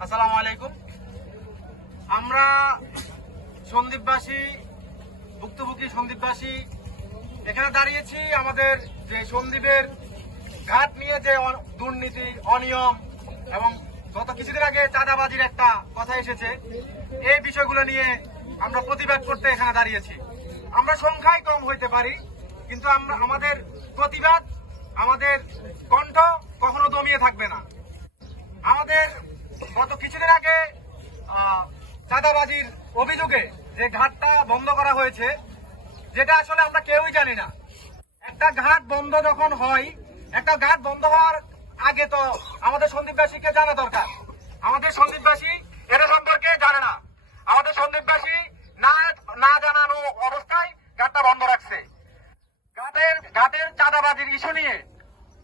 আসসালামু আলাইকুম। আমরা সন্দ্বীপবাসী, ভুক্তভোগী সন্দ্বীপবাসী এখানে দাঁড়িয়েছি আমাদের যে সন্দ্বীপের ঘাট নিয়ে যে দুর্নীতি, অনিয়ম এবং গত কিছুদিন আগে চাঁদাবাজির একটা কথা এসেছে, এই বিষয়গুলো নিয়ে আমরা প্রতিবাদ করতে এখানে দাঁড়িয়েছি। আমরা সংখ্যায় কম হইতে পারি, কিন্তু আমাদের প্রতিবাদ, আমাদের কণ্ঠ কখনো দমিয়ে থাকবে না। আমাদের গত কিছুদিন আগে চাঁদাবাজির অভিযোগে যে ঘাটটা বন্ধ করা হয়েছে, যেটা আসলে আমরা কেউই জানি না। একটা ঘাট বন্ধ যখন হয়, একটা ঘাট বন্ধ হওয়ার আগে তো আমাদের সন্দ্বীপবাসীকে জানা দরকার। আমাদের সন্দ্বীপবাসী এটা সম্পর্কে জানে না। আমাদের সন্দ্বীপবাসী না জানানো অবস্থায় ঘাটটা বন্ধ রাখছে। ঘাটের চাঁদাবাজির ইস্যু নিয়ে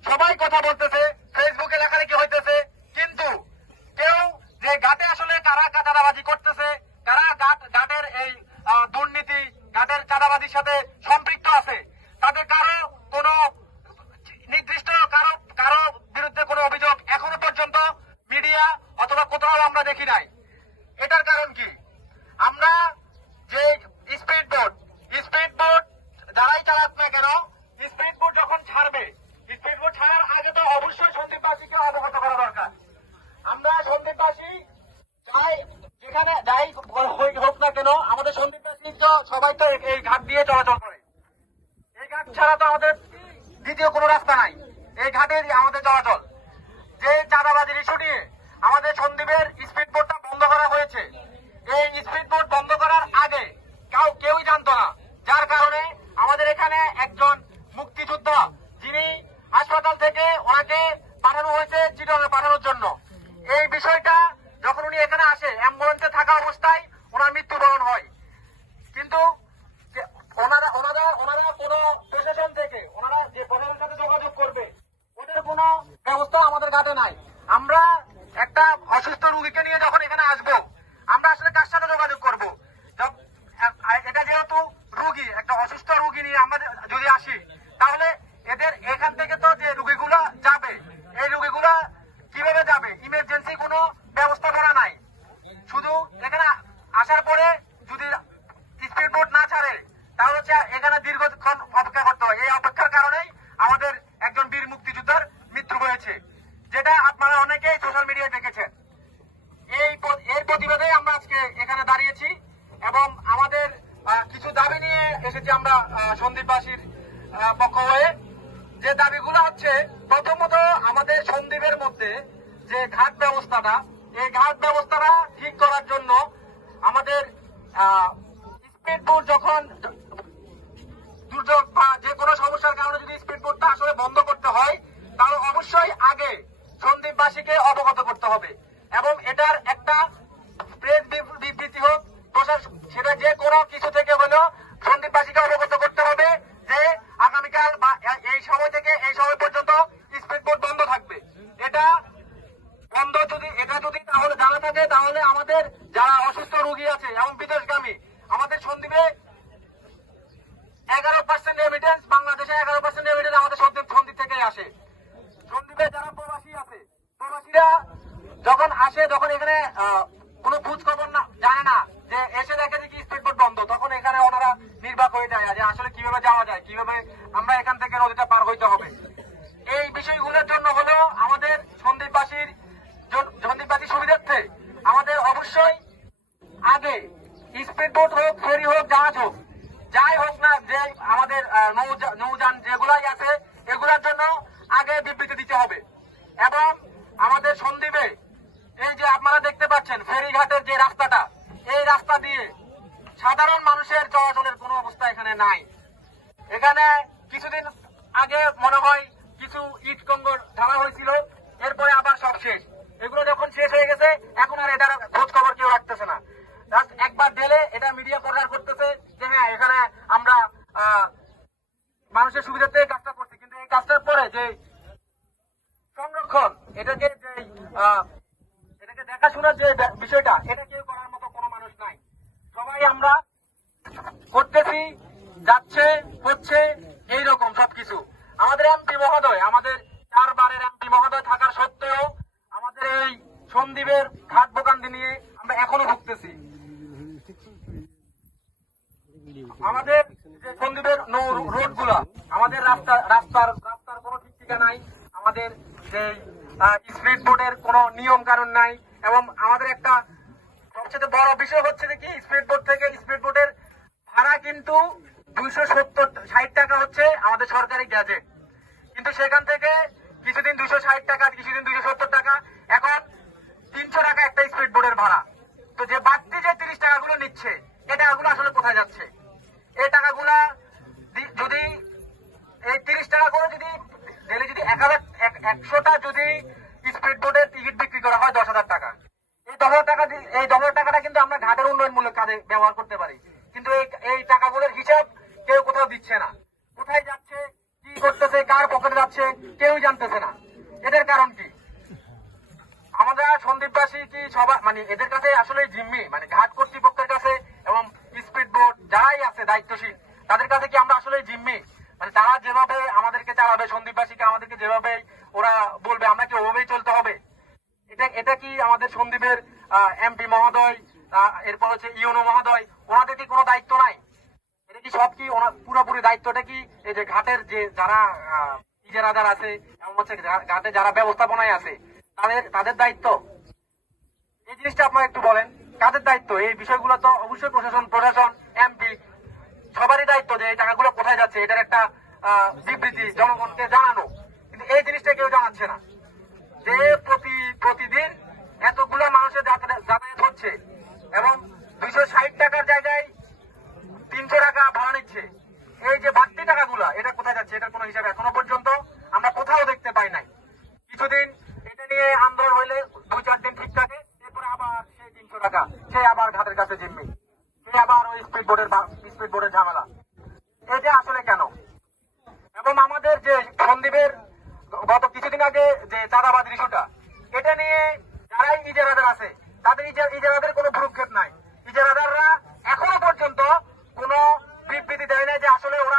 সবাই কথা বলতেছে, ফেসবুকে লেখালেখি হইতেছে, কিন্তু কেউ যে ঘাটে আসলে কারা চাঁদাবাজি করতেছে, কারা ঘাটের এই দুর্নীতি, ঘাটের চাঁদাবাজির সাথে সম্পৃক্ত আছে, তাদের কারো কোনো নির্দিষ্ট কারো বিরুদ্ধে কোনো অভিযোগ এখনো পর্যন্ত মিডিয়া অথবা কোথাও আমরা দেখি নাই। এটার কারণ কি? আমরা যে স্পিড বোট যারাই চালাক না কেন, স্পিড বোট যখন ছাড়বে, স্পিড বোট ছাড়ার আগে তো অবশ্যই সন্দ্বীপবাসীকে অবগত করা দরকার। আমরা সন্দ্বীপবাসী যেখানে যাই হোক না কেন, আমাদের সন্দ্বীপবাসী তো সবাই তো এই ঘাট দিয়ে চলাচল করে। এই ঘাট ছাড়া তো আমাদের দ্বিতীয় কোনো রাস্তা নাই, এই ঘাটে আমাদের চলাচল। যে চাঁদাবাজির ইস্যু নিয়ে আমাদের সন্দ্বীপের স্পিড বোটটা বন্ধ করা হয়েছে, এই স্পিড বোট বন্ধ করার আগে কেউই জানতো না, যার কারণে আমাদের এখানে একজন মুক্তিযোদ্ধা, যিনি হাসপাতাল থেকে ওনাকে পাঠানো হয়েছে চিটাগাং পাঠানোর জন্য, এই বিষয়টা যখন উনি এখানে আসে, অ্যাম্বুলেন্সে থাকা অবস্থায় ওনার মৃত্যুবরণ হয়। কিন্তু ওনারা কোনো প্রশাসন থেকে, ওনারা যে প্রশাসনের সাথে যোগাযোগ করবে, ওদের কোনো ব্যবস্থা আমাদের ঘাটে নাই। আমরা একটা অসুস্থ রোগীকে নিয়ে যখন এখানে আসবো, আমরা আসলে কার সাথে যোগাযোগ করবো? এটা যেহেতু রোগী, একটা অসুস্থ রোগী নিয়ে আমরা যদি আসি, তাহলে এদের এখান থেকে তো যে রোগীগুলো যাবে, এই রোগীগুলো কিভাবে যাবে? ইমার্জেন্সি কোনো ব্যবস্থা করা নাই। শুধু এখানে আসার পরে যদি স্পিড বোট না ছাড়ে, তাহলে হচ্ছে এখানে দীর্ঘক্ষণ অপেক্ষা করতে হয়। এই অপেক্ষার কারণেই আমাদের একজন বীর মুক্তিযোদ্ধার মৃত্যু হয়েছে, যেটা আপনারা অনেকেই সোশ্যাল মিডিয়ায় দেখেছেন। এর প্রতিবাদে আমরা আজকে এখানে দাঁড়িয়েছি এবং আমাদের কিছু দাবি নিয়ে এসেছি আমরা সন্দ্বীপবাসীর পক্ষ হয়ে। যে দাবিগুলো হচ্ছে, প্রথমত আমাদের সন্দ্বীপের মধ্যে যে ঘাট ব্যবস্থাটা, এই ঘাট ব্যবস্থাটা ঠিক করার জন্য আমাদের স্পিড বোট যখন দুর্যোগ বা যে কোনো সমস্যার কারণে যদি স্পিড বোটটা আসলে বন্ধ করতে হয়, তাহলে অবশ্যই আগে সন্দ্বীপবাসীকে অবগত করতে হবে এবং এটার একটা প্রেস বিবৃতি হোক, সেটা যে কোনো কিছু থেকে হলেও সন্দ্বীপবাসীকে অবগত করতে হবে যে আগামীকাল বা এই সময় থেকে এই সময় পর্যন্ত স্পিড বোট বন্ধ থাকবে। এটা যদি তাহলে জানা থাকে, তাহলে আমাদের যারা অসুস্থ রোগী আছে এবং বিদেশগামী, আমাদের সন্দ্বীপে 11% রেমিটেন্স, বাংলাদেশে 11% রেমিটেন্স আমাদের সন্দ্বীপ থেকে আসে। সন্দ্বীপে যারা প্রবাসী আছে, প্রবাসীরা যখন আসে, যখন এখানে কোনো খোঁজ খবর জানে না, যে এসে দেখে যে কি স্পিড বোট বন্ধ, তখন এখানে ওনারা নির্বাক হয়ে যায় যে আসলে কিভাবে যাওয়া যায়, কিভাবে আমরা এখান থেকে নদীটা পার হইতে হবে। এই বিষয়গুলোর জন্য হলেও আমাদের সন্দ্বীপবাসী সুবিধার্থে আমাদের অবশ্যই আগে স্পিড বোট হোক, ফেরি হোক, জাহাজ হোক, যাই হোক না, যে আমাদের নৌযান যেগুলাই আছে, এগুলোর জন্য আগে বিবৃতি দিতে হবে। এবং আমাদের সন্দ্বীপে এই যে আপনারা দেখতে পাচ্ছেন ফেরিঘাটের যে রাস্তাটা, এই রাস্তা দিয়ে সাধারণ মানুষের চলাচলের কোনো অবস্থা এখানে নাই। এখানে কিছুদিন আগে মনে হয় কিছু ইট কঙ্কর ঢালা হয়েছিল, এরপরে আবার সব শেষ। এগুলো যখন শেষ হয়ে গেছে, এখন আর এটার খোঁজ খবর কেউ রাখতেছে না। একবার ঢেলে এটা মিডিয়া প্রচার করতেছে যে হ্যাঁ এখানে আমরা মানুষের সুবিধার্থে এই কাজটা করছি, কিন্তু এই কাজটার পরে যে সংরক্ষণ, এটাকে দেখাশোনার যে বিষয়টা, এটা কেউ করার মতো কোনো মানুষ নাই। সবাই আমরা করতেছি, যাচ্ছে, হচ্ছে, এইরকম সবকিছু। আমাদের এমপি মহোদয়, আমাদের 4 বারের এমপি সন্দ্বীপের ঘাট ভোগান্তি নিয়ে আমরা এখনো ভুগতেছি। আমাদের যে সন্দ্বীপের রোড গুলা, আমাদের রাস্তার কোনো ঠিক ঠিকানা নাই, আমাদের যে স্পিড বোটের কোনো নিয়ম কানুন নাই, এবং আমাদের একটা সবচেয়ে বড় বিষয় হচ্ছে যে কি, স্পিড বোট থেকে স্পিড বোটের ভাড়া কিন্তু 260 টাকা হচ্ছে আমাদের সরকারি গ্যাজেট, কিন্তু সেখান থেকে কিছুদিন 260 টাকা, কিছুদিন 270 টাকা, এখন 300 টাকা একটা স্পিড বোটের ভাড়া। তো যে বাড়তি যে 30 টাকাগুলো নিচ্ছে, এই টাকাগুলো আসলে কোথায় যাচ্ছে? এই টাকাগুলা যদি এই 30 টাকা করে যদি ডেলি যদি 100টা যদি স্পিড বোটের টিকিট বিক্রি করা হয় 10,000 টাকা, এই 10,000 টাকাটা কিন্তু আমরা ঘাটের উন্নয়নমূলক কাজে ব্যবহার করতে পারি, কিন্তু এই টাকাগুলোর হিসাব কেউ কোথাও দিচ্ছে না। কোথায় যাচ্ছে, কি করতেছে, কার পকেটে যাচ্ছে কেউই জানতেছে না। এদের কারণ কি? আমরা সন্দ্বীপবাসী কি সবাই মানে এদের কাছে আসলে জিম্মি, মানে ঘাট কর্তৃপক্ষের কাছে এবং স্পিড বোট যারাই আছে দায়িত্বশীল, তাদের কাছে কি আমরা আসলে জিম্মি? মানে তারা যেভাবে আমাদেরকে চালাবে, সন্দ্বীপবাসীকে আমাদেরকে যেভাবে ওরা বলবে, আমরা কি ওভাবেই চলতে হবে? এটা কি আমাদের সন্দ্বীপের এমপি মহোদয়, এরপর হচ্ছে ইউনো মহোদয়, ওনাদের কি কোনো দায়িত্ব নাই? এটা কি সব কি পুরোপুরি দায়িত্বটা কি এই যে ঘাটের যে যারা ইজারাদার আছে এবং হচ্ছে ঘাটে যারা ব্যবস্থাপনায় আছে তাদের দায়িত্ব? এই জিনিসটা আপনারা একটু বলেন, কাদের দায়িত্ব? এই বিষয়গুলো তো অবশ্যই প্রশাসন, এমপি সবারই দায়িত্ব যে এই টাকাগুলো কোথায় যাচ্ছে এটার একটা বিবৃতি জনগণকে জানানো, কিন্তু এই জিনিসটা কেউ জানাচ্ছে না। যে প্রতিদিন এতগুলো মানুষের যাতায়াত হচ্ছে এবং 260 টাকার জায়গায় 300 টাকা ভাড়া নিচ্ছে, এই যে বাড়তি টাকাগুলো এটা কোথায় যাচ্ছে? এটার কোনো হিসাব এখনো পর্যন্ত আমরা কোথাও দেখতে পাই নাই। কিছুদিন এটা নিয়ে আন্দোলন হইলে 2-4 দিন ঠিক থাকে, এরপরে আবার সেই 300 টাকা, সে আবার ঘাটের কাছে জিম্মি, সে আবার ওই স্পিড বোর্ডের ঝামেলা। এটা আসলে কেন? এবং আমাদের যে সন্দ্বীপের গত কিছুদিন আগে যে চাঁদাবাদ ইস্যুটা, এটা নিয়ে যারাই ইজারাদার আছে তাদের ইজারাদের কোনো ভ্রুক্ষেপ নাই। ইজারাদাররা এখনো পর্যন্ত কোনো বিবৃতি দেয় নাই যে আসলে ওরা